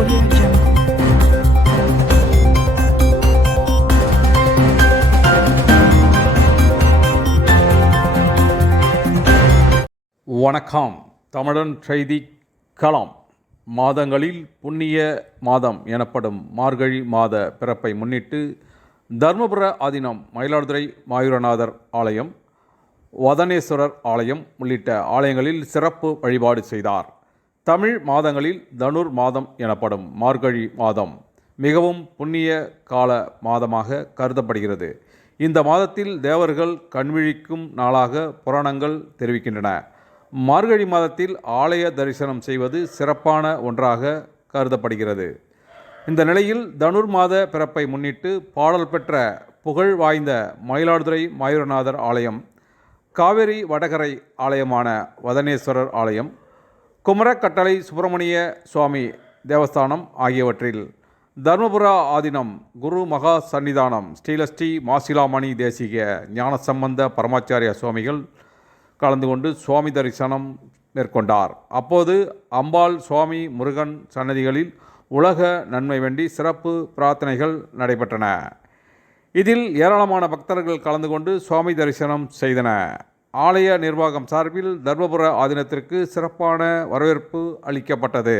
Audio Jungle. வணக்கம். தமிழன் செய்தி களம். மாதங்களில் புண்ணிய மாதம் எனப்படும் மார்கழி மாத பிறப்பை முன்னிட்டு தர்மபுர ஆதீனம் மயிலாடுதுறை மாயூரநாதர் ஆலயம், வதனேஸ்வரர் ஆலயம் உள்ளிட்ட ஆலயங்களில் சிறப்பு வழிபாடு செய்தார். தமிழ் மாதங்களில் தனுர் மாதம் எனப்படும் மார்கழி மாதம் மிகவும் புண்ணிய கால மாதமாக கருதப்படுகிறது. இந்த மாதத்தில் தேவர்கள் கண்விழிக்கும் நாளாக புராணங்கள் தெரிவிக்கின்றன. மார்கழி மாதத்தில் ஆலய தரிசனம் செய்வது சிறப்பான ஒன்றாக கருதப்படுகிறது. இந்த நிலையில் தனுர் மாத பிறப்பை முன்னிட்டு பாடல் பெற்ற புகழ் வாய்ந்த மயிலாடுதுறை மாயூரநாதர் ஆலயம், காவேரி வடகரை ஆலயமான வதனேஸ்வரர் ஆலயம், குமரக்கட்டளை சுப்பிரமணிய சுவாமி தேவஸ்தானம் ஆகியவற்றில் தர்மபுர ஆதீனம் குரு மகா சன்னிதானம் ஸ்ரீலஸ்ரீ மாசிலாமணி தேசிக ஞானசம்பந்த பரமாச்சாரிய சுவாமிகள் கலந்து கொண்டு சுவாமி தரிசனம் மேற்கொண்டார். அப்போது அம்பாள், சுவாமி, முருகன் சன்னதிகளில் உலக நன்மை வேண்டி சிறப்பு பிரார்த்தனைகள் நடைபெற்றன. இதில் ஏராளமான பக்தர்கள் கலந்து கொண்டு சுவாமி தரிசனம் செய்தன. ஆலய நிர்வாகம் சார்பில் தர்மபுர ஆதீனத்திற்கு சிறப்பான வரவேற்பு அளிக்கப்பட்டது.